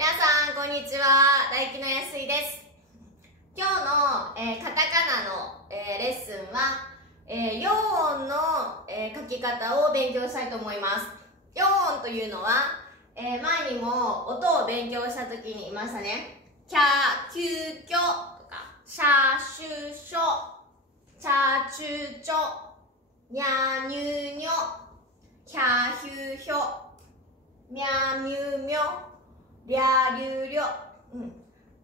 皆さんこんにちは、大輝の安井です。今日の、カタカナの、レッスンは、陽音の、書き方を勉強したいと思います。陽音というのは、前にも音を勉強した時に言いましたね。キャ、キューキョとか、シャ、シュ、ショ、チャ、チュ、チョ、ニャ、ニュ、ニョ、キャ、ヒュ、ヒョ、ミャ、ミュ、ミョ、リャ、リュ、リョ、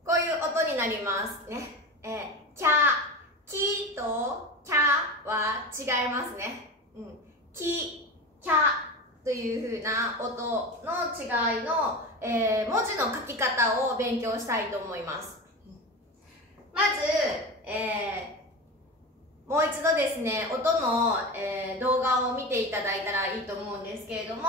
こういう音になりますね。キャ、キとキャは違いますね。キ、キャという風な音の違いの、文字の書き方を勉強したいと思います。まず、もう一度ですね、音の、動画を見ていただいたらいいと思うんですけれども、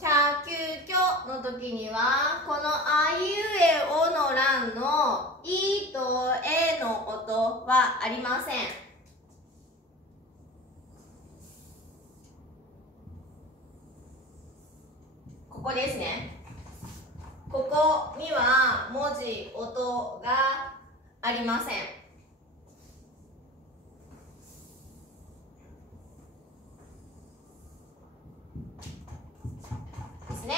キャ、キュ、キョの時には、このあいうえおの欄のいとえの音はありません。ここですね。ここには文字、音がありません。ですね。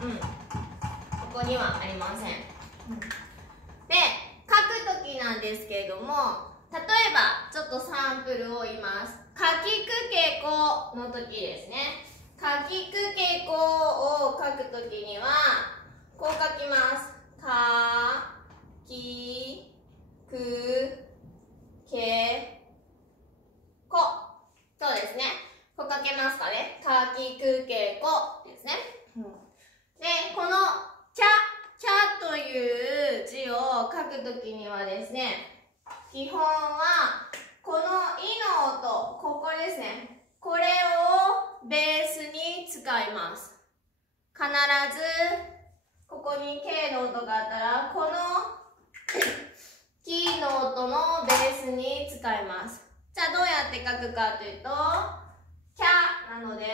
ここにはありません。で、書くときなんですけれども、例えばちょっとサンプルを言います。かきくけこの時ですね。かきくけこを書くときには、こう書きます。かきくけこ。そうですね。こう書けますかね。かきくけこですね。で、このキャという字を書くときにはですね、基本はこのいの音、ここですね。これをベースに使います。必ずここに K の音があったら、このキの音のベースに使います。じゃあどうやって書くかというと、キャなので、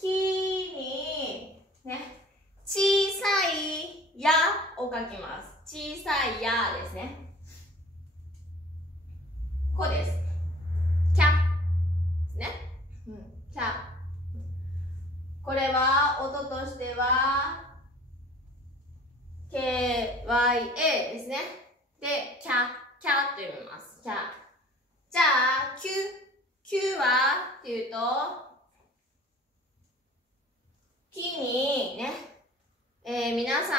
キにね、小さいやを書きます。小さいやですね。こうです。キャですね。キャ。これは音としては KYA ですね。で、キャと読みます。キャ。じゃあ、Q はっていうと、キにね、皆さ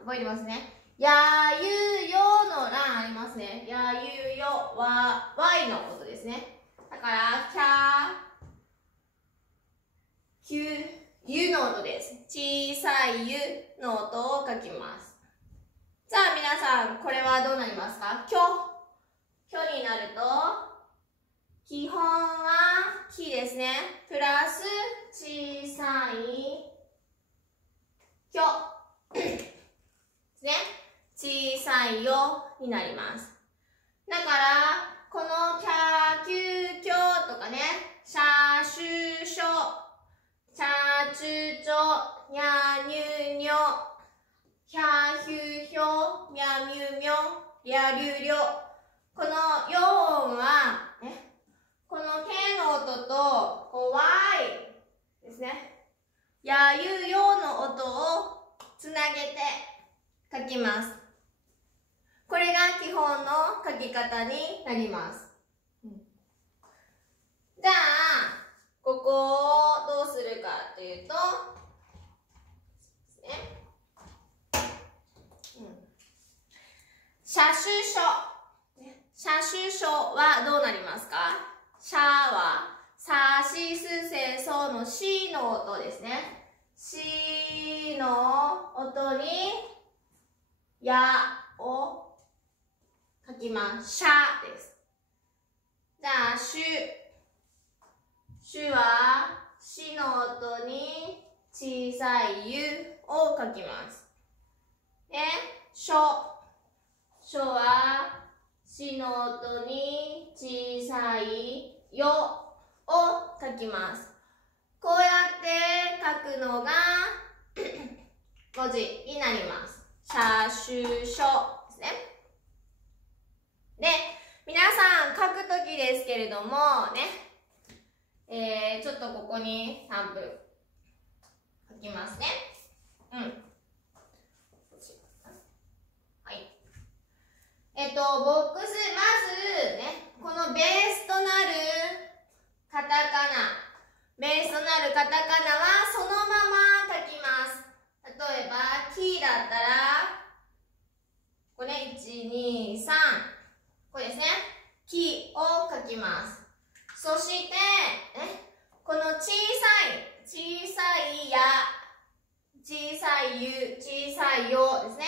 ん覚えてますね。やゆよの欄ありますね。やゆよは Y の音ですね。だから、キュ、ゆの音です。小さいゆの音を書きます。じゃあ皆さん、これはどうなりますか？きょになると、基本はきですね。プラス小さいきょですね。小さいよになります。だから、このキャ、キュー、キョとかね、シャ、シュ、ショ、チャ、チュ、チョ、ニャ、ニュ、ニョ、ヒャ、ヒュ、ヒョ、ミャ、ミュ、ミョ、リャ、リュ、リョ。この4音は、ね、この K の音と、こう Y ですね。や、ゆ、よの音をつなげて書きます。これが基本の書き方になります。じゃあ、ここをどうするかというと、シャシュショ。シャシュショはどうなりますか？シャは、サシスセソのシの音ですね。シの音に、やを書きます。シャです。じゃあ、シュ。シュは、シの音に小さいゆを書きます。で、ショ。ショは、シの音に小さいよを書きます。こうやって書くのが文字になります。車種書ですね。で、皆さん書くときですけれどもね、ちょっとここに3分書きますね。うん。はい。ボックス、まずね、このベースとなるカタカナ、ベースとなるカタカナはそのまま書きます。例えば、キだったら、これ1、2、3。これですね。キを書きます。そして、この小さいや、小さいゆ、小さいよですね。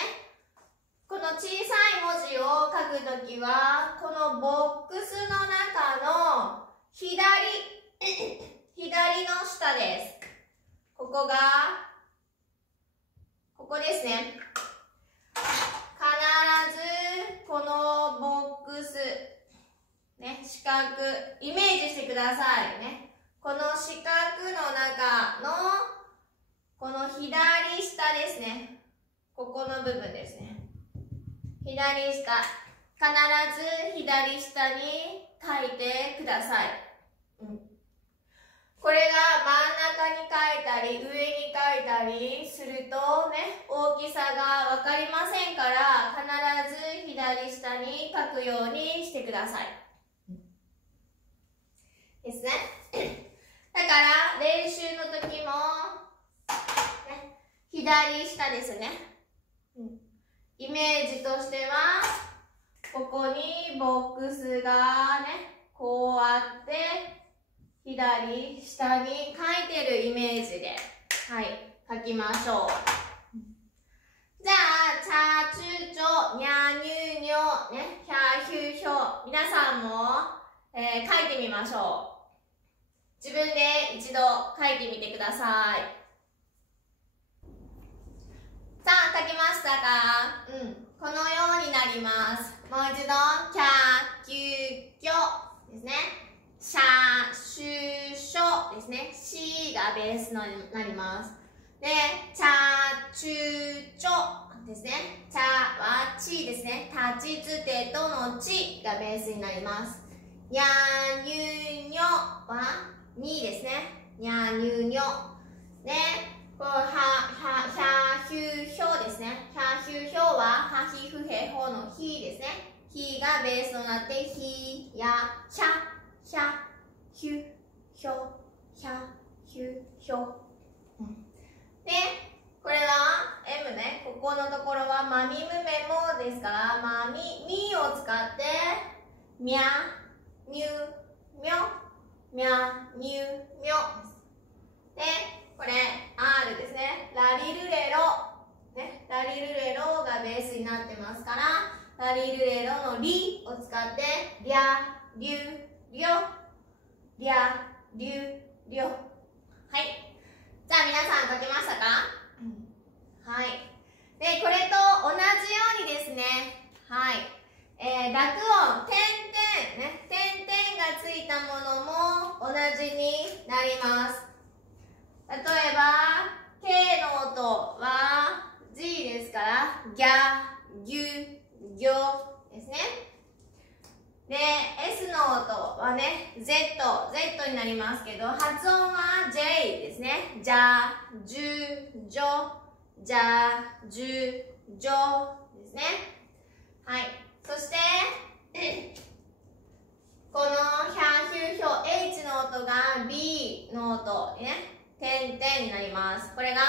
この小さい文字を書くときは、このボックスの中の左の下です。ここですね。必ずこのボックス、ね、四角、イメージしてくださいね。この四角の中のこの左下ですね。ここの部分ですね。左下、必ず左下に書いてください。これが真ん中に書いたり上に書いたりするとね、大きさが分かりませんから、必ず左下に書くようにしてください。ですね。だから練習の時も、ね、左下ですね。イメージとしては、ここにボックスがね、こうあって、左下に書いてるイメージで、はい、書きましょう。じゃあ、チャチュチョ、ニャニュニョ、ね、ヒャヒュヒョ、皆さんも、書いてみましょう。自分で一度書いてみてください。さあ、書きましたか？このようになります。もう一度、キャキュキョですね。シャシュショですね。シがベースになります。で、チャチュチョですね。チャはチですね。立ちつてとのチがベースになります。ニャニュニョは2ですね。ニャニュニョ。で、このヒャヒュヒョですね。ヒャヒュヒョはハヒフヘホのヒですね。ヒがベースとなってヒやシャヒャヒュヒョヒャヒュヒョ。で、これは M ね。ここのところはマミムメモですから、マミを使ってミャニュミョミャニュミョです。で、これ R ですね。ラリルレロ、ね、ラリルレロがベースになってますから、ラリルレロのリを使ってリャリュリョリャリュリョ。はい。じゃあ皆さん書けましたか？はい。で、これと同じようにですね、はい。濁音、点々、ね、点々がついたものも同じになります。例えば、K の音は G ですから、ギャ、ギュ、ギョですね。で、S の音はね、Z になりますけど、発音は J ですね。ジャ、ジュ、ジョ、ジャ、ジュ、ジョですね。はい。そして、このヒャヒュヒョ、H の音が B の音ね。点々になります。これが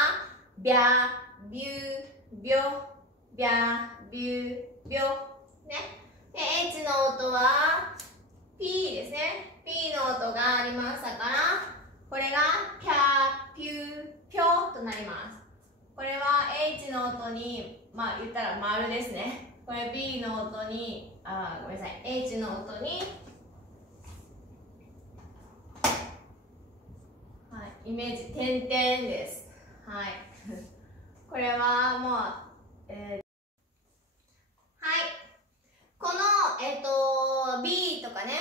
ビャ、ビュー、ビョ、ビャ、ビュー、ビョね。で、H の音は P ですね。P の音がありましたから、これがピャ、ピュー、ピョとなります。これは H の音に、まあ言ったら丸ですね。これ B の音に、ごめんなさい。H の音に、イメージ、点々です。はい。これはもう、はい。この、B とかね、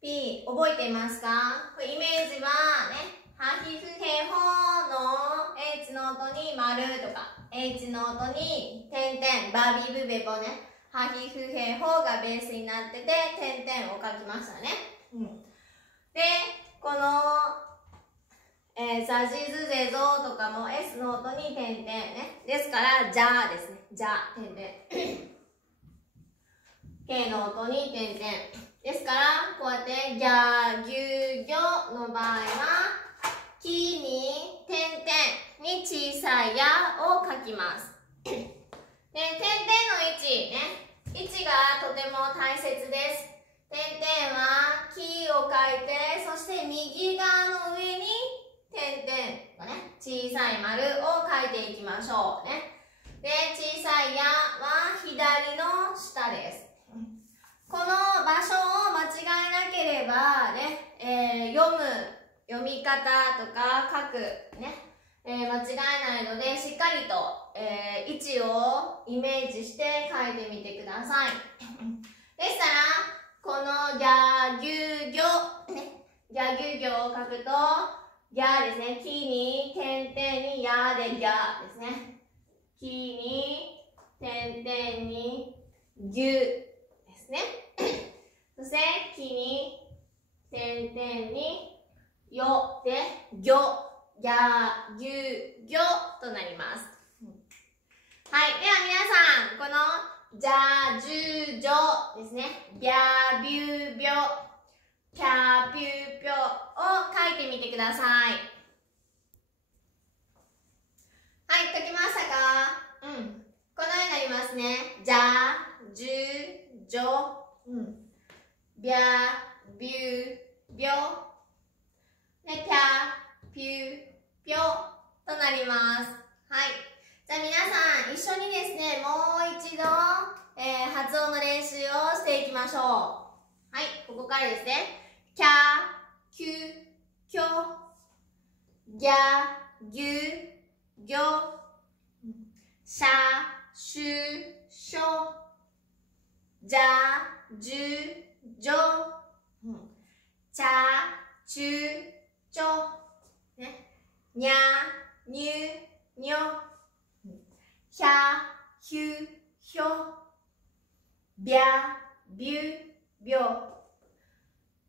P 覚えていますか？これイメージはね、ハヒフヘホの H の音に丸とか、H の音に点々、バビブベボね、ハヒフヘホがベースになってて、点々を書きましたね。で、この、ザジズゼゾとかも S の音に点々ね。ですから、ジャーですね。ジャー、点々。K の音に点々。ですから、こうやって、ギャー、ギュー、ギョの場合は、キに点々に小さいやを書きます。で、点々の位置ね。位置がとても大切です。点々はキを書いて、そして右側の上に点々がね、小さい丸を書いていきましょうね。で、小さいやは左の下です。この場所を間違えなければね、読み方とか書くね、間違えないので、しっかりと、位置をイメージして書いてみてください。でしたら、このギャギュギョ、ね、ギャギュギョを書くと、ギャですね、キに点々にやでギャですね。キに点々にギュですね。そして、キに点々によでギョ、ギャギュギョとなります。はい、では皆さん、このジャジュジョですね。ビャビュービョ、キャピューピョを書いてみてください。はい、書きましたか？このようになりますね。ジャジュジョ、ビャビュービョ、で、キャピューピョとなります。はい。じゃあ皆さん、一緒にですね、もう一度、発音の練習をしていきましょう。はい、ここからですね。キャ、キュ、キョ、ギャ、ギュ、ギョ、シャ、シュ、ショ、ジャ、ジュ、ジョ、チャ、チュ、チョ、ね、にゃ、にゅ、にょ、ひゃ、ひゅ、ひょ、びゃ、びゅ、びょ、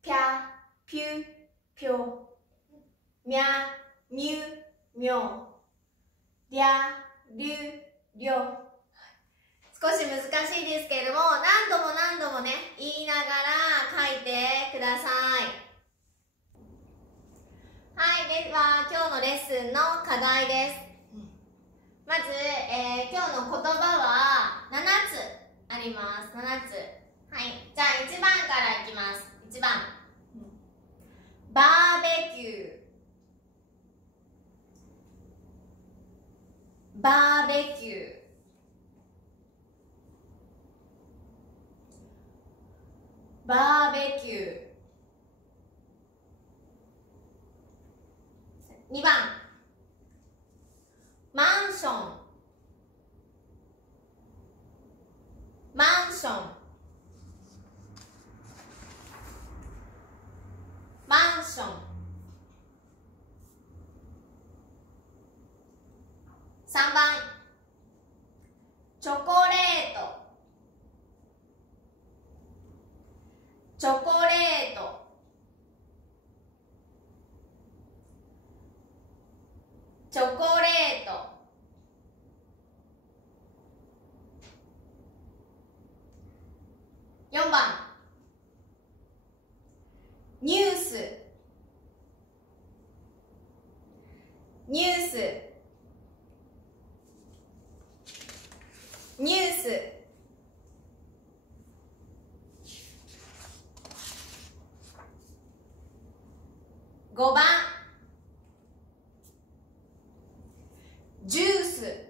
ぴゃ、ぴゅ、ぴょ、みゃ、みゅ、みょ、りゃ、りゅ、りょ。少し難しいですけれども、何度もね、言いながら書いてください。はい、では今日のレッスンの課題です。まず、今日の言葉は7つあります。7つ。はい。じゃあ1番からいきます。1番。バーベキュー。バーベキュー。バーベキュー。2番。マンション。マンション。マンション。3番。チョコレート。チョコレート。チョコレート。4番。ニュース。ニュース。ニュース。5番。ジュース。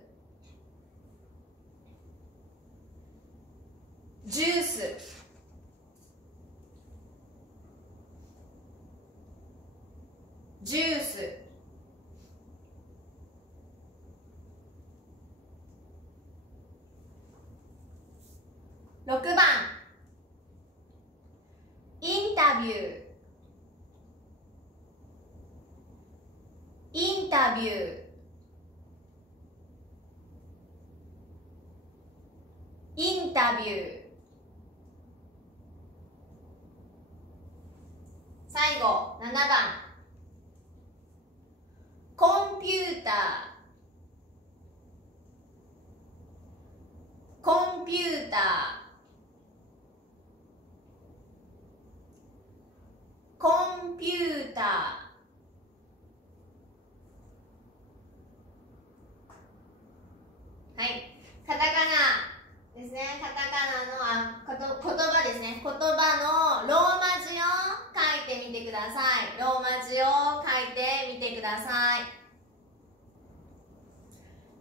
ジュース。ジュース。6番。インタビュー。インタビュー。タビュー。最後、7番。コンピューター。コンピューター。コンピューター。はい。カタカナですね。カタカナの言葉ですね。言葉のローマ字を書いてみてください。ローマ字を書いてみてください。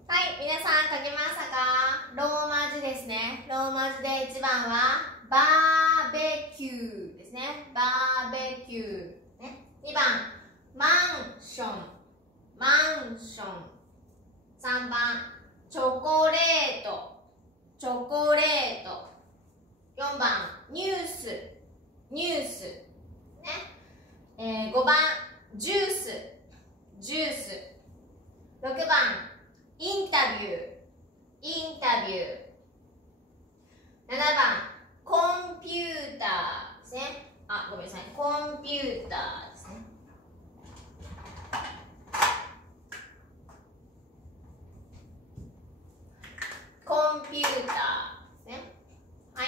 はい、皆さん書けましたか？ローマ字ですね。ローマ字で1番はバーベキューですね。バーベキュー、ね、2番マンション。マンション。3番チョコレート。チョコレート。4番ニュース。ニュース、ね、5番ジュース。ジュース。6番インタビュー。インタビュー。7番コンピューターですね。あ、ごめんなさい。コンピューターですね。コンピューターですね。はい。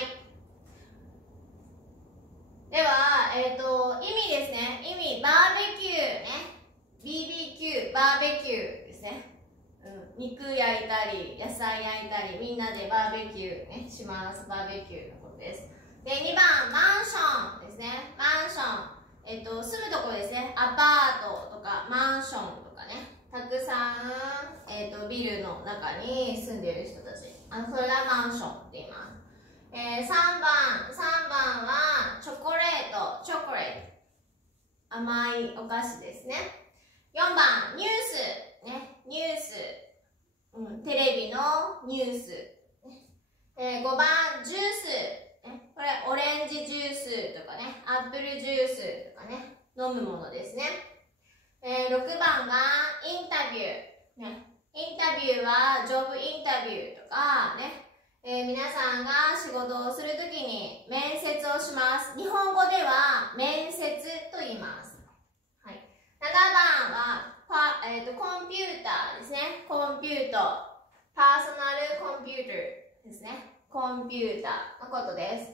では、意味ですね。意味、バーベキューね。BBQ、バーベキューですね。肉焼いたり、野菜焼いたり、みんなでバーベキューね、します。バーベキューのことです。で、2番、マンションですね。マンション。住むところですね。アパートとか、マンションとかね。たくさん、ビルの中に住んでいる人たち。それがマンションって言います。3番はチョコレート。チョコレート。甘いお菓子ですね。4番、ニュース。ね、ニュース。テレビのニュース。5番、ジュース。これ、オレンジジュースとかね、アップルジュースとかね、飲むものですね。6番がインタビュー。ね、インタビューは、ジョブインタビューとかね、皆さんが仕事をするときに面接をします。日本語では面接と言います。はい、7番はコンピューターですね。コンピューター。パーソナルコンピューターですね。コンピューターのことです。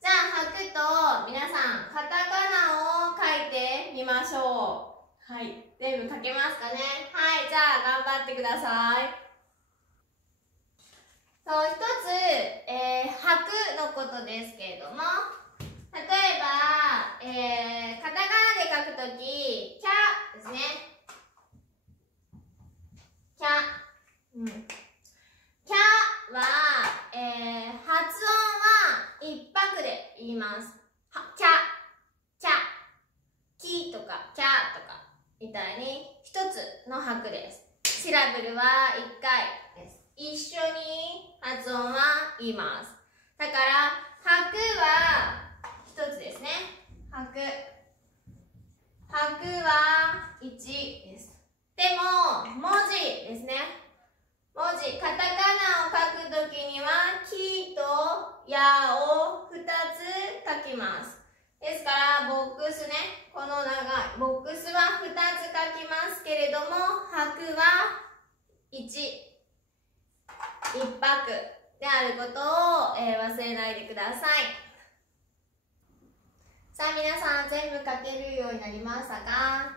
じゃあ、書くと、皆さん、カタカナを書いてみましょう。はい。全部書けますかね？はい。じゃあ、頑張ってください。一つ、吐くのことですけれども、例えば、カタカナで書くとき、キャですね。キャ。キャは、発音は一拍で言います。キャ、キャ、キとか、キャとか、みたいに一つの拍です。シラブルは一回です。一緒に発音は言います。だから、吐くは一つですね。吐く。吐くは1です。でも、文字ですね。文字、カタカナを書くときには、キとヤを2つ書きます。ですから、ボックスね、この長いボックスは2つ書きますけれども、吐くは一拍であることを、忘れないでください。さあ、皆さん全部書けるようになりましたか？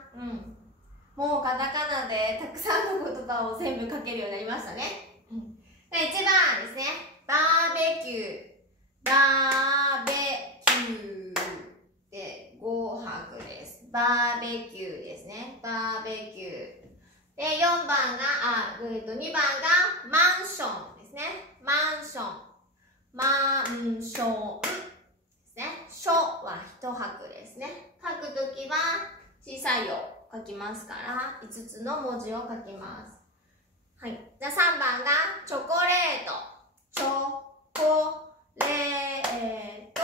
もうカタカナでたくさんの言葉を全部書けるようになりましたね。で、1番ですね。バーベキュー。バーベキューで5拍です。バーベキューですね。バーベキュー。で、2番がマンションですね。マンション。マンションですね。ショは1拍ですね。書くときは小さいよ書きますから5つの文字を書きます。はい。じゃあ3番がチョコレート。チョコレート。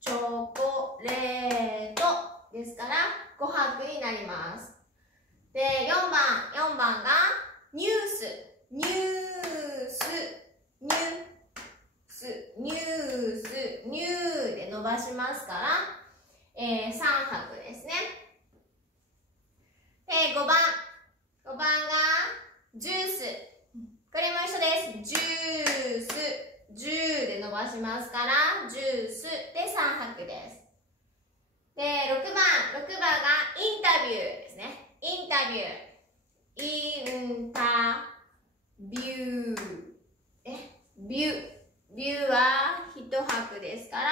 チョコレートですから5拍になります。で、4番がニュース。ニュース。ニュース。ばしますから、3拍ですね。で、5番がジュース。これも一緒です。ジュース、ジューで伸ばしますから、ジュースで3拍です。で、6番がインタビューですね。インタビュー。ビューは1拍ですから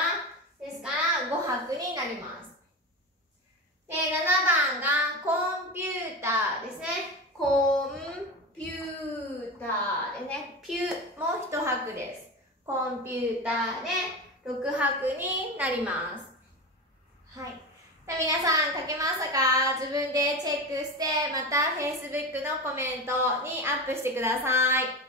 5拍になります。で、7番がコンピューターですね。コンピューターですね。ピューも1拍です。コンピューターで6拍になります。はい。皆さん書けましたか？自分でチェックして、また Facebook のコメントにアップしてください。